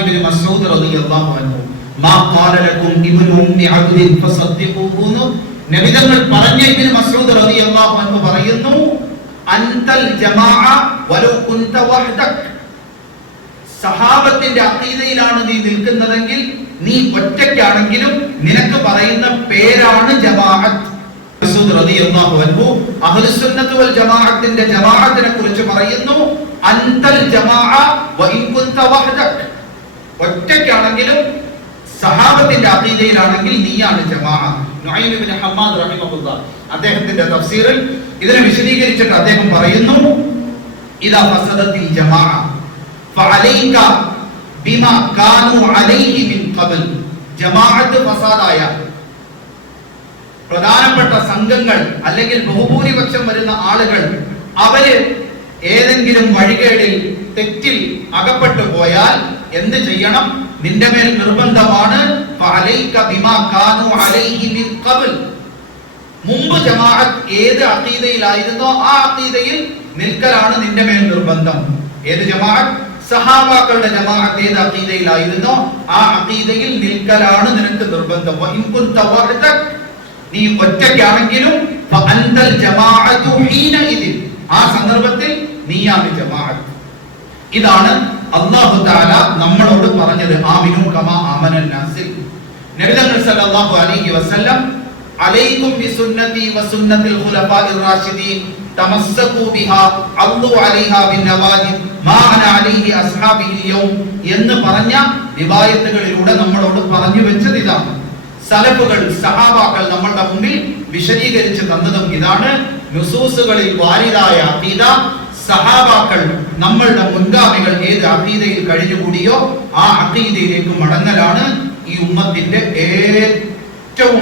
ഇബ്നു മസ്ഊദ് റളിയല്ലാഹു അൻഹു മാ ഖാല ലക്കും ഇബ്നു ഉമ്മി അബ്ദിൻ ഫസദ്ദിഖൂഹു നബി തങ്ങൾ പറഞ്ഞ ഇബ്നു മസ്ഊദ് റളിയല്ലാഹു അൻഹു പറയുന്നു അൻതൽ ജമാഅ വലൗ കുൻത വഹ്ദക് സഹാബത്തിന്റെ അഖീദയിലാണ് നീ നിൽക്കുന്നതെങ്കിൽ നീ ഒറ്റയ്ക്കാണെങ്കിലും നിനക്ക് പറയുന്ന പേരാണ് ജമാഅത്ത്. മസ്ഊദ് റളിയല്ലാഹു അൻഹു അഹ്ലുസ് സുന്നത്ത് വൽ ജമാഅത്തിന്റെ ജമാഅത്തിനെ കുറിച്ച് പറയുന്നു അൻതൽ ജമാഅ വഇൻ കുൻത വഹ്ദക് ഒറ്റയ്ക്കാണെങ്കിലും സഹാബത്തിന്റെ അഖീദയിലാണെങ്കിൽ നീയാണ് ജമാഅ. നുഐം ഇബ്നു ഹമ്മാദ് റഹിമഹുല്ലാഹ് അദ്ദേഹത്തിന്റെ തഫ്സീറിൽ ഇതിനെ വിശദീകരിച്ചിട്ട് അദ്ദേഹം പറയുന്നു ഇദാ ഫസദത്തിൽ ജമാഅ ഫഅലൈക ബിമാ കാനൂ അലൈഹി മിൻ ഖബൽ ജമാഅത്ത് ഫസാദായ പ്രധാനപ്പെട്ട സംഘങ്ങൾ അല്ലെങ്കിൽ ബഹുഭൂരിപക്ഷം വരുന്ന ആളുകൾ അവര് ഏതെങ്കിലും വഴികേടിൽ തെറ്റിൽ അകപ്പെട്ടു പോയാൽ എന്ത് ചെയ്യണം? നിന്റെ മേൽ നിർബന്ധമാണ് ഫഅലൈക ബിമാ കാനൂ അലൈഹി മിൻ ഖബൽ മുമ്പ് ജമാഅത്ത് ഏത് അഖീദയിലായിരുന്നോ ആ അഖീദയിൽ നിൽക്കലാണ് നിന്റെ മേൽ നിർബന്ധം. ഏത് ജമാഅത്ത്? സഹാബാക്കളുടെ ജമാഅത്ത് ഏത് അഖീദയിലായിരുന്നോ ആ അഖീദയിൽ നിൽക്കലാണ് നിനക്ക് നിർബന്ധം. വഇൻ കുൻത വഹ്ദക് നീ ഒറ്റയ്ക്കാണെങ്കിലും ഫഅൻതൽ ജമാഅതു ഹീനഇദിൻ ആ സന്ദർഭത്തിൽ നീയാണ് ജമാഅത്ത്. ഇതാണ് അല്ലാഹു തആല നമ്മളോട് പറഞ്ഞത് ആമിനു കമാ ആമനൻ നാസ്. നബി സല്ലല്ലാഹു അലൈഹി വസല്ലം അലൈക്കും ബിസുന്നതി വസുന്നതിൽ ഖുലഫാഇർ റാഷിദീൻ തമസ്സകൂ ബിഹാ അള്ളു അലൈഹാ ബിന്നവാജിദ് മാ അന അലൈഹി അസ്ഹാബിൽ യൗം എന്ന് പറഞ്ഞ റിവായത്തുകളിലൂടെ നമ്മളോട് പറഞ്ഞു വെച്ചത് ഇതാണ്. സലഫുകൾ സഹാബാക്കൾ നമ്മളുടെ മുന്നിൽ വിശദീകരിച്ച് തന്നതും ഇതാണ്. നുസൂസുകളിൽ വാരിദായ അഖീദ സഹാബാക്കൾ നമ്മളുടെ മുൻഗാമികൾ ഏത് അഖീദയിൽ കഴിഞ്ഞുകൂടിയോ ആ അഖീദയിലേക്ക് മടങ്ങലാണ് ഈ ഉമ്മത്തിന്റെ